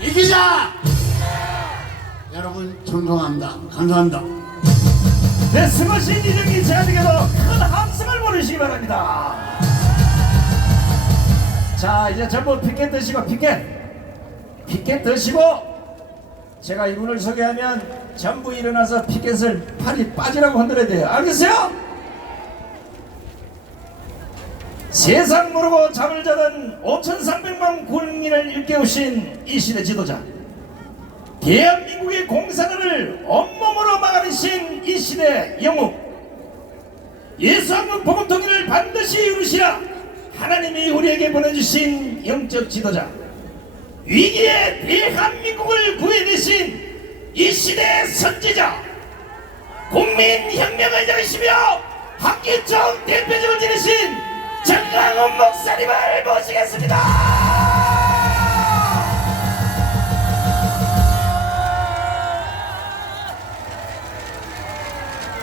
이기자! 여러분 존경합니다. 감사합니다. 네, 스머신 이정기 제안에게도 큰 함성을 보내시기 바랍니다. 자, 이제 전부 피켓 드시고 피켓 드시고 제가 이분을 소개하면 전부 일어나서 피켓을 팔이 빠지라고 흔들어야 돼요. 알겠어요? 세상 모르고 잠을 자던 5,300만 국민을 일깨우신 이 시대 지도자, 대한민국의 공산화를 온몸으로 막아내신 이 시대 영웅, 예수왕국 복음통일을 반드시 이루시라 하나님이 우리에게 보내주신 영적 지도자, 위기의 대한민국을 구해내신 이 시대의 선지자, 국민혁명을 이루시며 학기청 대표직을 지내신 정강훈 목사님을 모시겠습니다.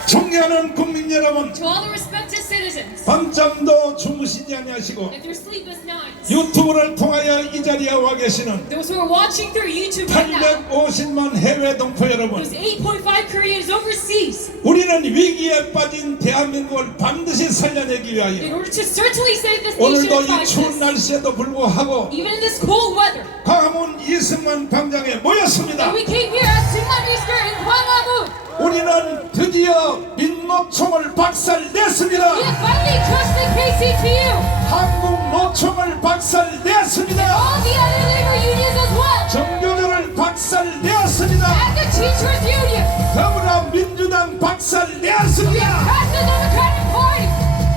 존경하는 국민 여러분, To all the respected citizens, 밤잠도 주무시지 아니하시고 if you're sleepless nights, 유튜브를 통하여 이 자리에 와 계시는 those who are watching through YouTube right now, 850만 해외 동포 여러분, those 8.5 Koreans overseas, 우리는 위기에 빠진 대한민국을 반드시 살려내기 in 위하여 order to certainly save this nation 오늘도 in 이 추운 crisis, 날씨에도 불구하고 even in this cold weather, 광화문 이승만 광장에 모였습니다. and we came here at Singman Easter in Gwanghwamun. 우리는 드디어 민노총을 박살냈습니다. We have finally crushed the KCTU, 한국 노총을 박살냈습니다. all the other labor unions as well, 정교조를 박살냈습니다. and the teachers union. 더불어민주당 We 박살냈습니다. have crushed the Democratic Party.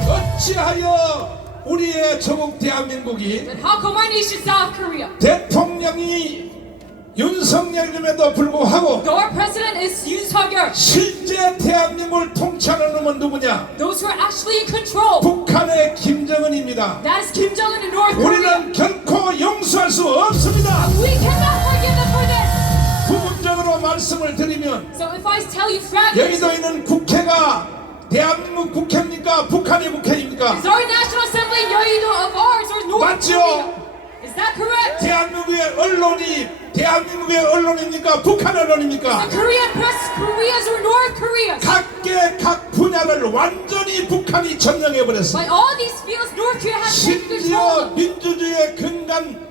어찌하여 우리의 조국 대한민국이 But how come our nation, South Korea, 대통령이 윤석열임에도 불구하고 though our president is Yoon Suk-yeol, 실제 대한민국을 통치하는 놈은 누구냐? those who are actually in control, 북한의 김정은입니다. that is Kim Jong-un in North Korea. 우리는 결코 용서할 수 없습니다. We cannot forgive them for this. 부분적으로 말씀을 드리면 So if I tell you fragments, 여기도 있는 국회가 대한민국 국회입니까? 북한의 국회입니까? is our National Assembly Yeouido of ours or North 맞죠? Korea? Is that correct? 대한민국의 언론이 대한민국의 언론입니까? 북한 언론입니까? The Korean press, Korea's or North Korea's? 각계 각 분야를 완전히 북한이 점령해 버렸습니다. By all these fields, North Korea has taken control 심지어 of. 민주주의의 근간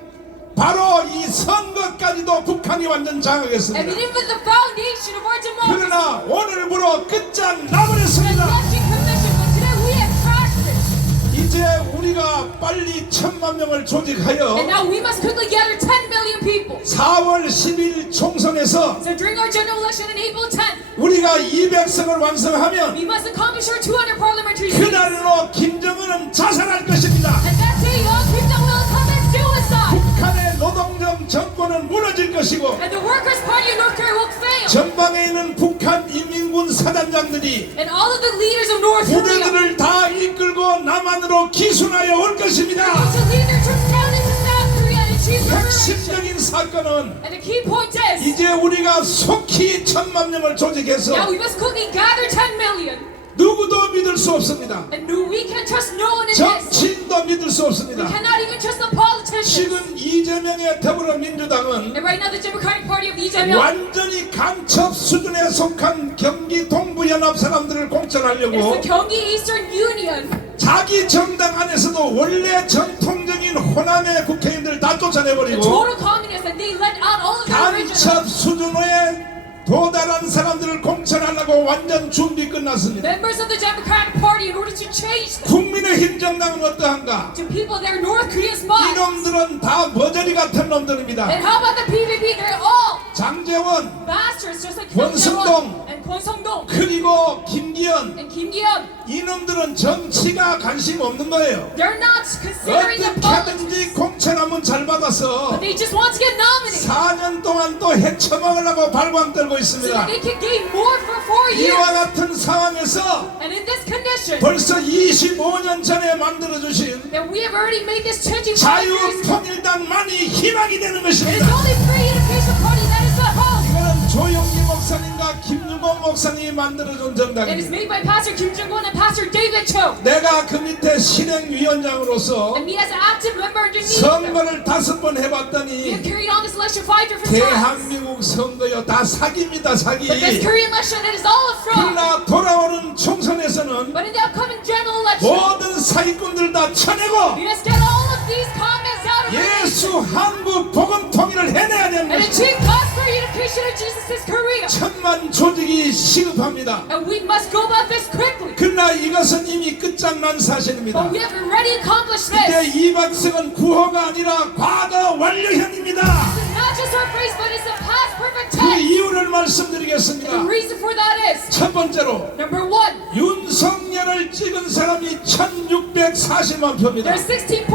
바로 이 선거까지도 북한이 완전 And 장악했습니다. even the foundation of our democracy, 그러나 오늘부로 끝장 the 나버렸습니다. election commission, but today we have crashed it. 이제 우리가 빨리 1,000만 명을 And 조직하여 now we must quickly gather 10 million people. 4월 10일 총선에서 So during our general election on April 10th, 우리가 200석을 완성하면 we must accomplish our 200 parliamentary seats. 그날로 김정은은 자살할 것입니다. And that day, young Kim Jong will commit suicide. 북한의 노동정 정권은 무너질 것이고 And the Workers' Party of North Korea will fail. 전방에 있는 북한 인민군 사단장들이 And all of the leaders of North Korea 부대들을 다 이끌고 남한으로 기순하여 올 것입니다. to lead their troops down into South Korea and achieve liberation. 핵심적인 사건은 And the key point is, 이제 우리가 속히 1,000만 명을 조직해서 now we must quickly gather 10 million. 누구도 믿을 수 없습니다. And we can trust no one in this. 정치인도 믿을 수 We 없습니다. cannot even trust the politicians. 지금 이재명의 더불어민주당은 And right now, the Democratic Party of Lee Jae-myung 완전히 간첩 수준에 속한 경기 동부연합 사람들을 is 공천하려고 the Gyeonggi Eastern Union. 자기 정당 안에서도 원래 정통적인 호남의 국회의원들 다 The 쫓아내버리고 total communists, and they let out all of the original. 간첩 수준에 도달한 사람들을 공천하려고 완전 준비 끝났습니다. Members of the Democratic Party in order to change them. 국민의힘 정당은 어떠한가? To people there, North Korea's spies. 이놈들은 다 머저리 같은 놈들입니다. And how about the PVP? They're all 장제원 bastards, just like 권성동. Kim Jong-un and Kwon Song-dong 그리고 김기현 and Kim Gi-yeon. 이놈들은 정치가 관심 없는 거예요. They're not considering the politics. 어떻게든지 공천하면 잘 받아서 But they just want to get nominated. 4년 동안 또 헤쳐먹으려고 발광 떨고 So 있습니다. that they can gain more for 4 years. 이와 같은 상황에서 And in this condition, 벌써 25년 전에 만들어주신 that we have already made this changing 5 years. 자유통일당만이 희망이 되는 It is 것입니다. only free education party that is the hope. 이거는 조영기 목사님과 김유곤 목사님이 만들어준 It is 정당입니다. made by Pastor Kim Jong-un and Pastor Pastor David Cho. 내가 그 밑에 실행위원장으로서 And me as an active member underneath him. 선거를 5번 We have 해봤더니 carried on this election 5 different times. 대한민국 선거요 다 사기입니다, 사기. But this Korean election, it is all a fraud. 그러나 돌아오는 총선에서는 But in the upcoming general election, 모든 사기꾼들 다 쳐내고 you must get all of these comments out of it 예수 한국 복음 통일을 해내야 되는 and 것입니다. achieve gospel unification of Jesus' Korea. 천만 조직이 시급합니다. And we must go about this quickly. 그러나 이것은 이미 끝장난 사실입니다. But we have already accomplished 이제 this. 이 박성은 구호가 아니라 과거 완료형입니다. It's not just our phrase, but it's a past perfect 그 tense. 이유를 말씀드리겠습니다. The reason for that is, 첫 번째로 number one, 윤석열을 찍은 사람이 1640만 표입니다. there's 16.4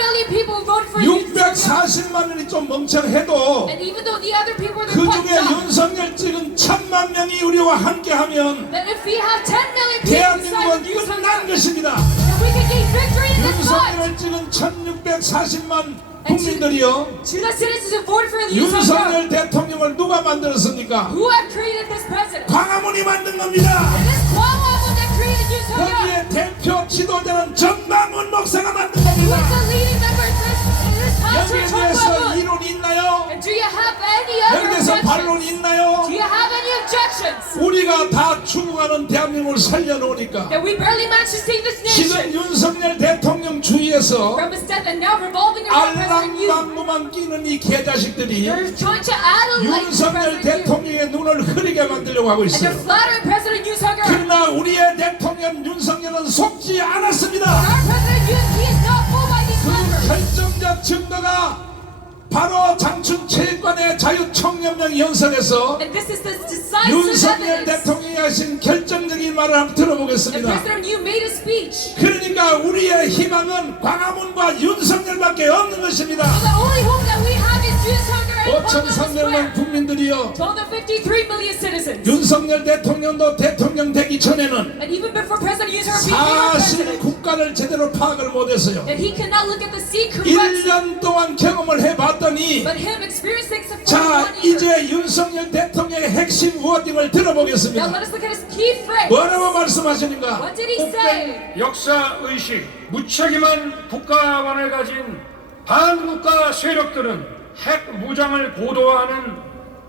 million people who voted for Yoon Suk-yeol. 640만 원이 좀 멍청해도 And even though the other people were 그 the quite 중에 dumb, 윤석열 찍은 1000만 명이 우리와 함께하면 that if we have 10 million people inside 대한민국은 of Yoon 끝난 Suk-yeol, 것입니다. then we can gain victory in this fight. 윤석열을 찍은 1640만 국민들이요, To the citizens who voted for Yoon Suk-yeol, 윤석열 대통령을 누가 만들었습니까? who have created this president. 광화문이 만든 겁니다. It is Kwangwon that created Yoon Suk-yeol. 거기에 대표 지도자는 전광훈 목사가 만든 Who 겁니다. is the leading member in this pastor 여기에 Chung 대해서 Kwangwon? 이론이 있나요? And do you have any other 여기에 대해서 objections? 반론이 있나요? Do you have any objections? 우리가 다 죽어가는 대한민국을 살려놓으니까 That we barely managed to save this 지금 nation 윤석열 대통령 주위에서 from his death and now revolving around President Yoon. 알랑방구만 끼는 이 개자식들이 They're trying to add a light to 윤석열 President Yoon. 대통령의 눈을 흐리게 만들려고 하고 And they're 있어요. flattering President Yoon Suk-yeol. 그러나 우리의 대통령 윤석열은 속지 않았습니다. Our President Yoon, he is not fooled by these 그 numbers. 결정적 증거가 바로 장춘 체육관의 자유청년명 연설에서 And this is the decisive 윤석열 evidence. 대통령이 하신 결정적인 말을 한번 And 들어보겠습니다. President Yoon made a speech. 그러니까 우리의 희망은 광화문과 윤석열밖에 없는 것입니다. So the only hope that we have is Yoon Suk-yeol and Kwangwon 5,300만 Square. 국민들이요, To all the 53 million citizens. 윤석열 대통령도 대통령 되기 전에는 And even before President Yoon Suk-yeol became our 사실 president, 국가를 제대로 파악을 못했어요. that he could not look at the secret. 1년 동안 경험을 해봤더니 But him experiencing for 자 1 year. 이제 윤석열 대통령의 핵심 워딩을 Now 들어보겠습니다. let us look at his key phrase. 뭐라고 말씀하시는가? What did he say? 역사 의식, 무책임한 국가관을 가진 반국가 세력들은 핵 무장을 고도화하는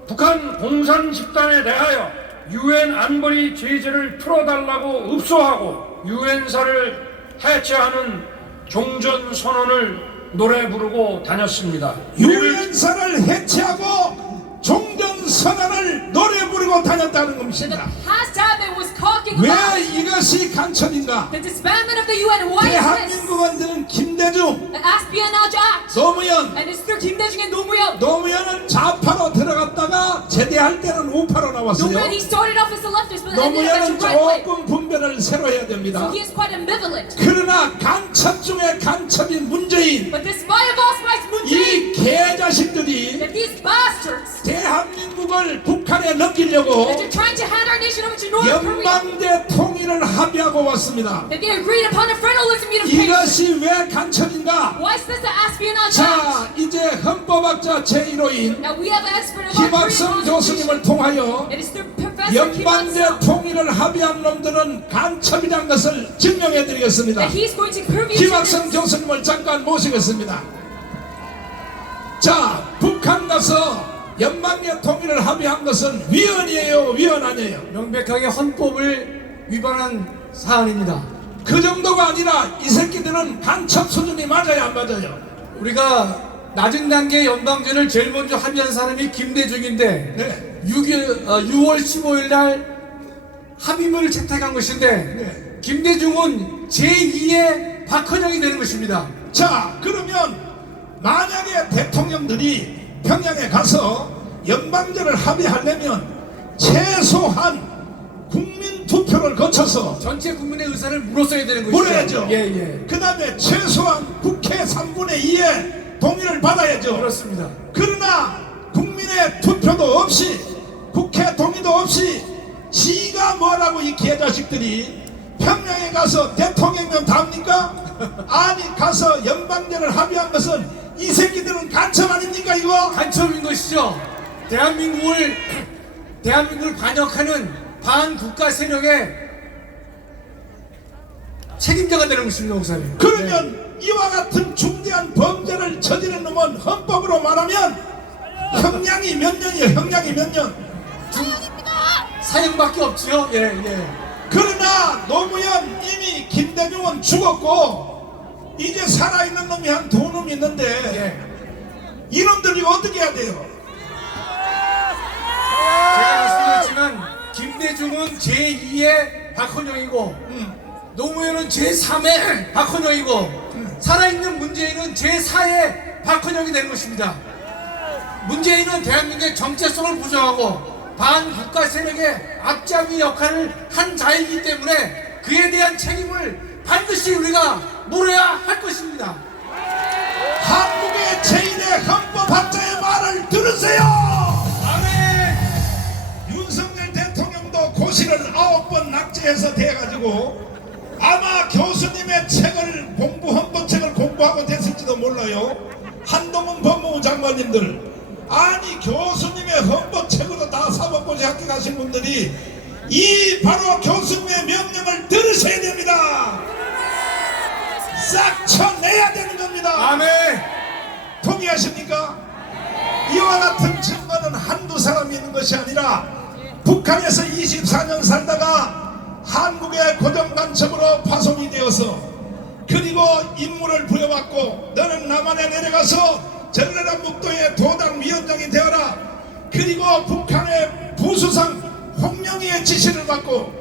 북한 공산 집단에 대하여 유엔 안보리 제재를 풀어달라고 읍소하고 유엔사를 해체하는 종전 선언을 노래 부르고 다녔습니다. 유엔사를 해체하고 종전 선언을 노래 부르고 다녔다는 In the 겁니다. past time it was talking 왜 about 이것이 간첩인가? the disbandment of the UN. Why is this? 대한민국은 김대중, The Espionage Act. 노무현, And it's through Kim Dae-jung and Roh Moo-yeol. 노무현은 좌파로 들어갔다가 제대할 때는 우파로 나왔어요. Nomuyeon, he started off as a leftist, but ended up as a 노무현은 right wing. 조금 분별을 새로 해야 됩니다. So he is quite ambivalent. 그러나 간첩 중에 간첩인 문재인, But this spy of all spies, Moon 이 Jae-in, 개자식들이 that these bastards, 대한민국을 북한에 넘기려고 that they're trying to hand our nation over to North Korea, 연방대 통일을 합의하고 왔습니다. that they agreed upon a federalism unification. 이것이 왜 간첩인가? Why is this the Espionage Act? 자, 이제 헌법학자 제1호인 Now we have an expert of our Korean 김학성 교수님을 constitution. 통하여 It is through Professor Kim 연방대 Il-sung 통일을 합의한 놈들은 간첩이라는 것을 증명해 드리겠습니다. that he's going to prove you to 김학성 this. 교수님을 잠깐 모시겠습니다. 자, 북한 가서 연방대 통일을 합의한 것은 위헌이에요, 위헌 아니에요? 명백하게 헌법을 위반한 사안입니다. 그 정도가 아니라 이 새끼들은 간첩 수준이 맞아요, 안 맞아요? 우리가 낮은 단계 연방제를 제일 먼저 합의한 사람이 김대중인데 네. 6월 15일 날 합의문을 채택한 것인데 네. 김대중은 제2의 박헌영이 되는 것입니다. 자, 그러면 만약에 대통령들이 평양에 가서 연방제를 합의하려면 최소한 국민 투표를 거쳐서 전체 국민의 의사를 물었어야 되는 것이죠. 물어야죠. 예. 그 다음에 최소한 국회 3분의 2의 동의를 받아야죠. 그렇습니다. 그러나 국민의 투표도 없이 국회 동의도 없이 지가 뭐라고 이 개자식들이 평양에 가서 대통령령 답니까? 아니 가서 연방제를 합의한 것은 이 새끼들은 간첩 아닙니까 이거? 간첩인 것이죠. 대한민국을 반역하는 반국가 세력의 책임자가 되는 것입니다, 목사님. 그러면 이와 같은 중대한 범죄를 저지른 놈은 헌법으로 말하면 형량이 몇 년이에요? 형량이 몇 년? 사형밖에 없지요. 예, 예. 그러나 노무현 이미 김대중은 죽었고 이제 살아있는 놈이 한 두 놈이 있는데 예. 이놈들이 어떻게 해야 돼요? 제가 말씀드렸지만 김대중은 제2의 박헌영이고 노무현은 제3의 박헌영이고 살아있는 문재인은 제4의 박헌영이 된 것입니다. 문재인은 대한민국의 정체성을 부정하고 반국가 세력의 앞잡이 역할을 한 자이기 때문에 그에 대한 책임을 반드시 우리가 물어야 할 것입니다. 한국의 제1의 헌법학자의 말을 들으세요. 아멘. 윤석열 대통령도 고시를 9번 낙제해서 돼가지고 아마 교수님의 책을 헌법책을 공부하고 됐을지도 몰라요. 한동훈 법무부 장관님들, 아니 교수님의 헌법책으로 다 사법고시 합격하신 분들이 이 바로 교수님의 명령을 들으셔야 됩니다. 싹 쳐내야 되는 겁니다. 아멘. 동의하십니까? 이와 같은 증거는 한두 사람이 있는 것이 아니라 북한에서 24년 살다가 한국의 고정간첩으로 파송이 되어서 그리고 임무를 부여받고 너는 남한에 내려가서 전라남 북도의 도당위원장이 되어라. 그리고 북한의 부수상 홍명희의 지시를 받고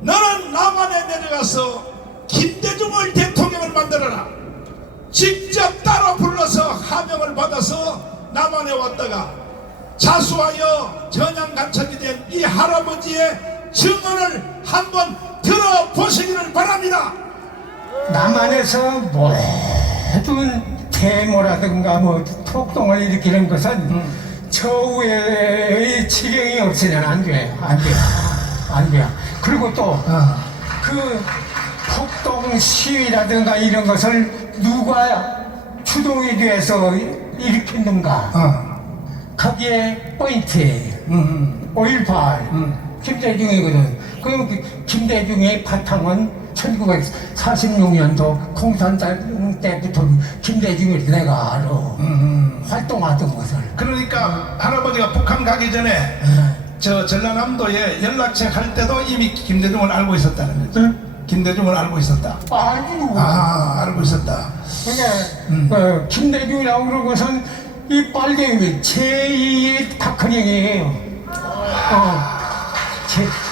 너는 남한에 내려가서 김대중을 대통령을 만들어라. 직접 따로 불러서 하명을 받아서 남한에 왔다가 자수하여 전양 간첩이 된 이 할아버지의 증언을 한번 들어보시기를 바랍니다. 남한에서 모든 태모라든가 뭐 폭동을 일으키는 것은 처우의 지경이 없으면 안 돼. 그리고 또 그 폭동 시위라든가 이런 것을 누가 주동이 돼서 일으켰는가. 거기에 포인트예요. 5.18 김대중이거든. 그 김대중의 바탕은 1946년도 공산당 때부터 김대중을 내가 알아. 활동하던 것을. 그러니까 할아버지가 북한 가기 전에 저 전라남도에 연락책 할 때도 이미 김대중을 알고 있었다는 거죠. 김대중을 알고 있었다. 아니요. 알고 있었다. 그러니까 김대중이라고 그런 것은 이 빨갱이 제2의 박헌영이에요.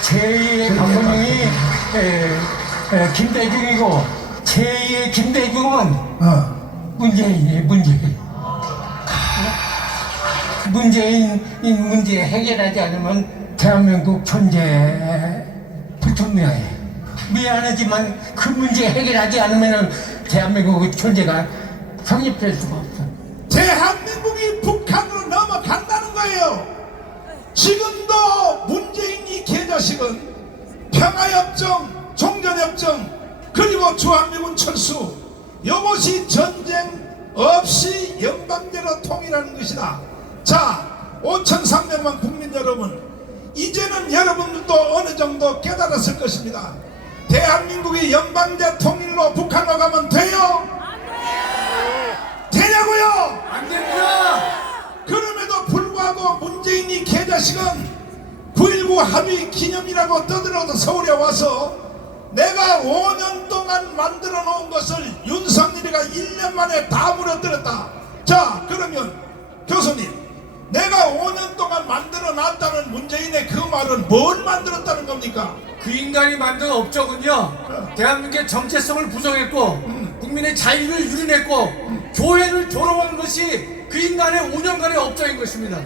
제2의 박헌영이 김대중이고 제2의 김대중은 문재인이에요. 문재인 문제 해결하지 않으면 대한민국 존재 불투명해. 미안하지만 그 문제 해결하지 않으면 대한민국의 존재가 성립될 수가 없어. 대한민국이 북한으로 넘어간다는 거예요. 지금도 문재인 이 개자식은 평화협정, 종전협정, 그리고 주한미군 철수, 이것이 전쟁 없이 연방제로 통일하는 것이다. 자, 5,300만 국민 여러분, 이제는 여러분들도 어느 정도 깨달았을 것입니다. 대한민국이 연방제 통일로 북한으로 가면 돼요? 되냐고요? 안 됩니다. 그럼에도 불구하고 문재인 이 개자식은 9.19 합의 기념이라고 떠들어서 서울에 와서 내가 5년 동안 만들어 놓은 것을 윤석열이가 1년 만에 다 무너뜨렸다. 자, 그러면 교수님, 내가 5년 동안 만들어 놨다는 문재인의 그 말은 뭘 만들었다는 겁니까? 그 인간이 만든 업적은요, 대한민국의 정체성을 부정했고 국민의 자유를 유린했고 교회를 조롱한 것이 그 인간의 5년간의 업적인 것입니다.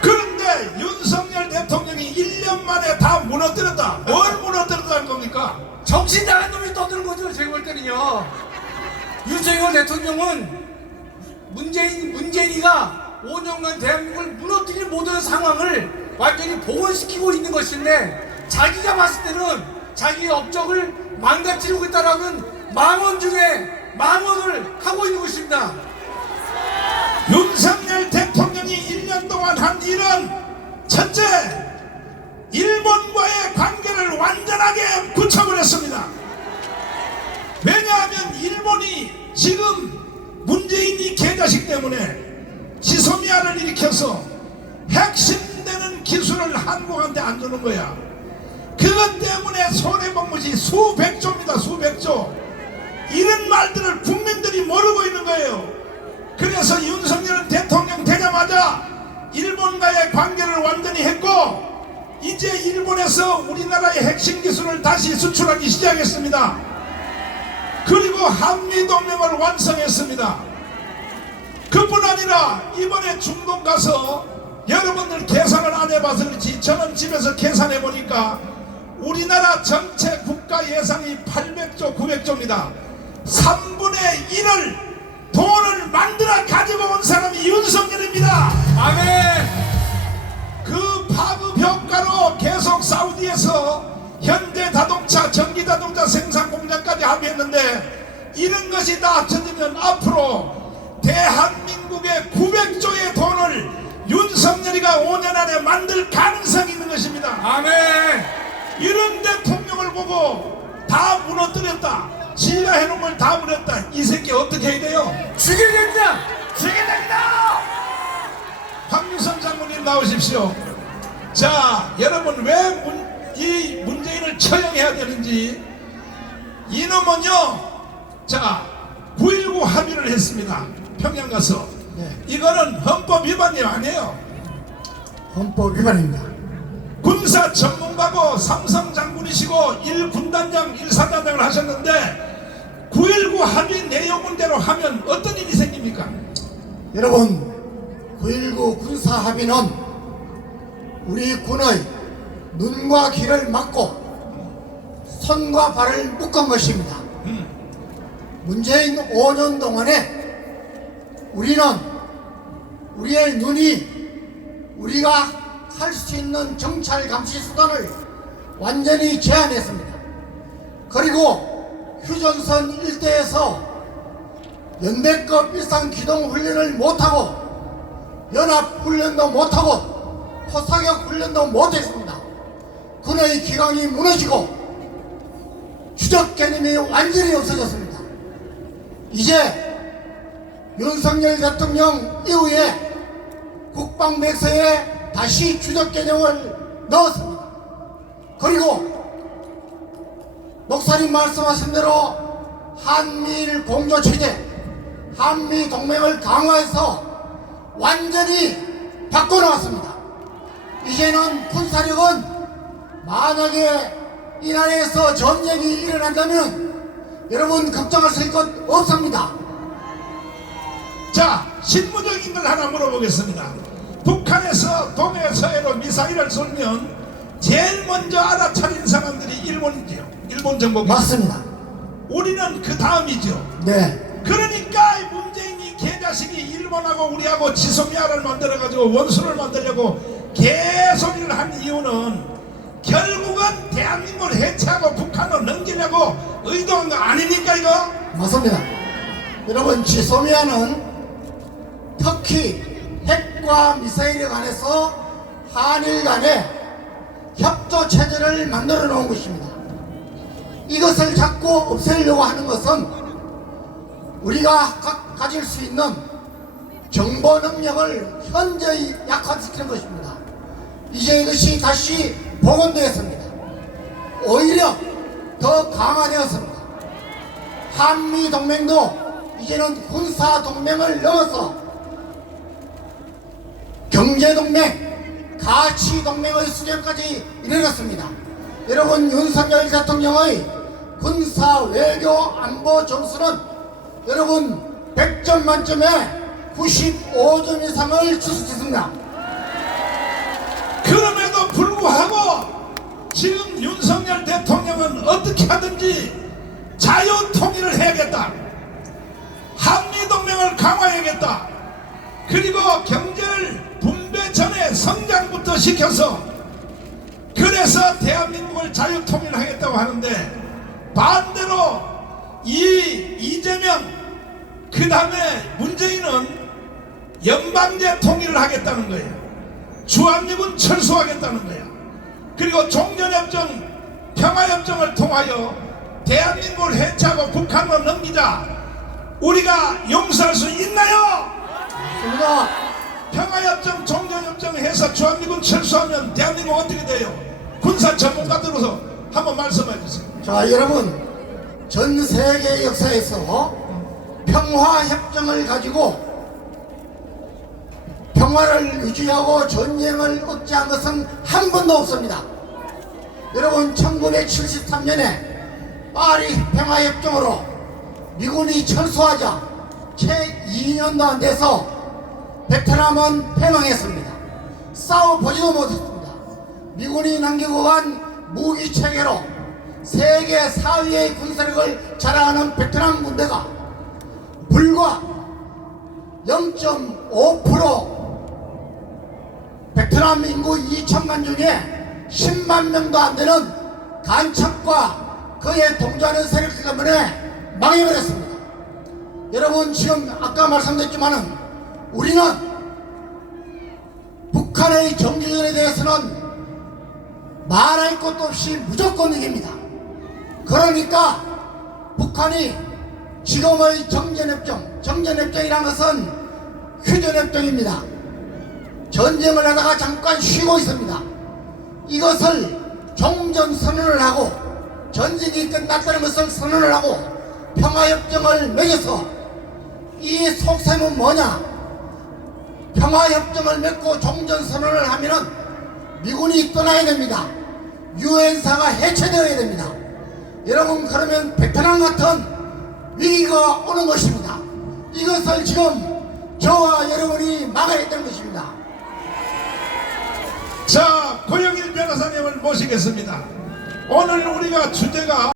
그런데 윤석열 대통령이 1년 만에 다 무너뜨렸다. 뭘 무너뜨렸다는 겁니까? 정신 나간 놈이 떠드는 거죠. 제가 볼 때는요, 윤석열 대통령은 문재인이가 5년간 대한민국을 무너뜨린 모든 상황을 완전히 복원시키고 있는 것인데, 자기가 봤을 때는 자기의 업적을 망가뜨리고 있다라는 망언 중에 망언을 하고 있는 것입니다. 윤석열 대통령이 1년 동안 한 일은 첫째, 일본과의 관계를 완전하게 굳혀버렸습니다. 왜냐하면 일본이 지금 문재인 이 개자식 때문에 지소미아를 일으켜서 핵심되는 기술을 한국한테 안 주는 거야. 그것 때문에 손해본 것이 수백조입니다. 수백조. 이런 말들을 국민들이 모르고 있는 거예요. 그래서 윤석열 대통령 되자마자 일본과의 관계를 완전히 했고 이제 일본에서 우리나라의 핵심 기술을 다시 수출하기 시작했습니다. 그리고 한미동맹을 완성했습니다. 그뿐 아니라 이번에 중동 가서 여러분들 계산을 안 해봐서 그렇지 저는 집에서 계산해 보니까 우리나라 전체 국가 예산이 800조 900조입니다 3분의 1을 돈을 만들어 가지고 온 사람이 윤석열입니다. 아멘. 그 파급 효과로 계속 사우디에서 현대자동차 전기자동차 생산 공장까지 합의했는데 이런 것이 다 합쳐지면 앞으로 대한민국의 900조의 돈을 윤석열이가 5년 안에 만들 가능성이 있는 것입니다. 아멘. 이런 대통령을 보고 다 무너뜨렸다. 지가 해놓은 걸 다 무너뜨렸다. 이 새끼 어떻게 해야 돼요? 죽여야 됩니다. 죽여야 됩니다. 황유선 장군님 나오십시오. 자, 여러분 왜 이 문재인을 처형해야 되는지 이놈은요, 자 9.19 합의를 했습니다. 평양 가서. 이거는 헌법 위반이 아니에요. 헌법 위반입니다. 군사 전문가고 삼성 장군이시고 1군단장 1사단장을 하셨는데 9.19 합의 내용대로 하면 어떤 일이 생깁니까? 여러분, 9.19 군사 합의는 우리 군의 눈과 귀를 막고 손과 발을 묶은 것입니다. 문재인 5년 동안에 우리는 우리의 눈이 우리가 할 수 있는 정찰 감시 수단을 완전히 제한했습니다. 그리고 휴전선 일대에서 연대급 이상 기동 훈련을 못하고 연합 훈련도 못하고 포사격 훈련도 못했습니다. 군의 기강이 무너지고 추적 개념이 완전히 없어졌습니다. 이제 윤석열 대통령 이후에 국방백서에 다시 추적 개념을 넣었습니다. 그리고 목사님 말씀하신 대로 한미일 공조체제, 한미 동맹을 강화해서 완전히 바꿔놓았습니다. 이제는 군사력은 만약에 이 나라에서 전쟁이 일어난다면 여러분 걱정하실 것 없습니다. 자, 실무적인 걸 하나 물어보겠습니다. 북한에서 동해 서해로 미사일을 쏘면 제일 먼저 알아차린 사람들이 일본이죠. 일본 정복이. 맞습니다. 우리는 그 다음이죠. 네. 그러니까 이 문재인이 개자식이 일본하고 우리하고 지소미아를 만들어가지고 원수를 만들려고 개소리를 한 이유는 결국은 대한민국을 해체하고 북한을 넘기려고 의도한 거 아닙니까 이거? 맞습니다. 여러분, 지소미아는 터키 핵과 미사일에 관해서 한일 간에 협조 체제를 만들어 놓은 것입니다. 이것을 자꾸 없애려고 하는 것은 우리가 가질 수 있는 정보 능력을 현저히 약화시키는 것입니다. 이제 이것이 다시 복원되었습니다. 오히려 더 강화되었습니다. 한미 동맹도 이제는 군사 동맹을 넘어서 경제 동맹, 가치 동맹의 수준까지 이르렀습니다. 여러분, 윤석열 대통령의 군사 외교 안보 점수는 여러분 100점 만점에 95점 이상을 추스렸습니다. 그럼에도 불구하고 지금 윤석열 대통령은 어떻게 하든지 자유통일을 해야겠다. 한미동맹을 강화해야겠다. 그리고 경제를 분배 전에 성장부터 시켜서 그래서 대한민국을 자유통일하겠다고 하는데 반대로 이재명 그 다음에 문재인은 연방제 통일을 하겠다는 거예요. 주한미군 철수하겠다는 거예요. 그리고 종전협정 평화협정을 통하여 대한민국을 해체하고 북한으로 넘기자. 우리가 용서할 수 있나요? 입니다. 평화협정, 종전협정 해서 주한미군 철수하면 대한민국 어떻게 돼요? 군사 전문가들로서 한번 말씀해 주세요. 자, 여러분, 전 세계 역사에서 평화협정을 가지고 평화를 유지하고 전쟁을 억제한 것은 한 번도 없습니다. 여러분, 1973년에 파리 평화협정으로 미군이 철수하자 채 2년도 안 돼서 베트남은 패망했습니다. 싸워보지도 못했습니다. 미군이 남기고 간 무기 체계로 세계 4위의 군사력을 자랑하는 베트남 군대가 불과 0.5% 베트남 인구 2천만 중에 10만 명도 안 되는 간첩과 그에 동조하는 세력 때문에 망해버렸습니다. 여러분, 지금 아까 말씀드렸지만은 우리는 북한의 정규전에 대해서는 말할 것도 없이 무조건 이깁니다. 그러니까 북한이 지금의 정전협정이란 것은 휴전협정입니다. 전쟁을 하다가 잠깐 쉬고 있습니다. 이것을 종전선언을 하고 전쟁이 끝났다는 것을 선언을 하고 평화협정을 맺어서 이 속셈은 뭐냐? 평화협정을 맺고 종전선언을 하면은 미군이 떠나야 됩니다. 유엔사가 해체되어야 됩니다. 여러분, 그러면 베트남 같은 위기가 오는 것입니다. 이것을 지금 저와 여러분이 막아야 되는 것입니다. 자, 고영일 변호사님을 모시겠습니다. 오늘 우리가 주제가